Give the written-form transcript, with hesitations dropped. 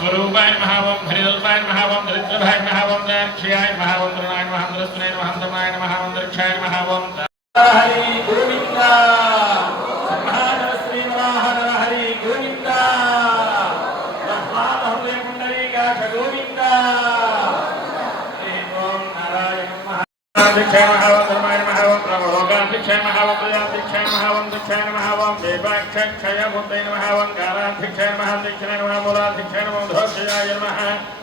स्वरूपाय महावं हरिदल्पाय महावं दरिद्रभाय महावं दक्षयाय महावं तरुणाय महान्द्रस्मनाय महान्तमाय महावं दक्षाय महावं हरि गोविंदा सब्हान श्री महान हरि गोविंदा रत्नाल हृदय पुंडरीकाक्ष गोविंदा ओम नारायण महादक्षाय महावं धर्माय महावं ब्रह्मलोकाध्यक्षाय महावं प्रजाध्यक्षाय महावं दक्षाय महावं देवाक्षक्षय भूतेन महावं कालाध्यक्षाय महाध्यक्षाय नमः मूलाध्यक्षाय नमः ध्वजयाय नमः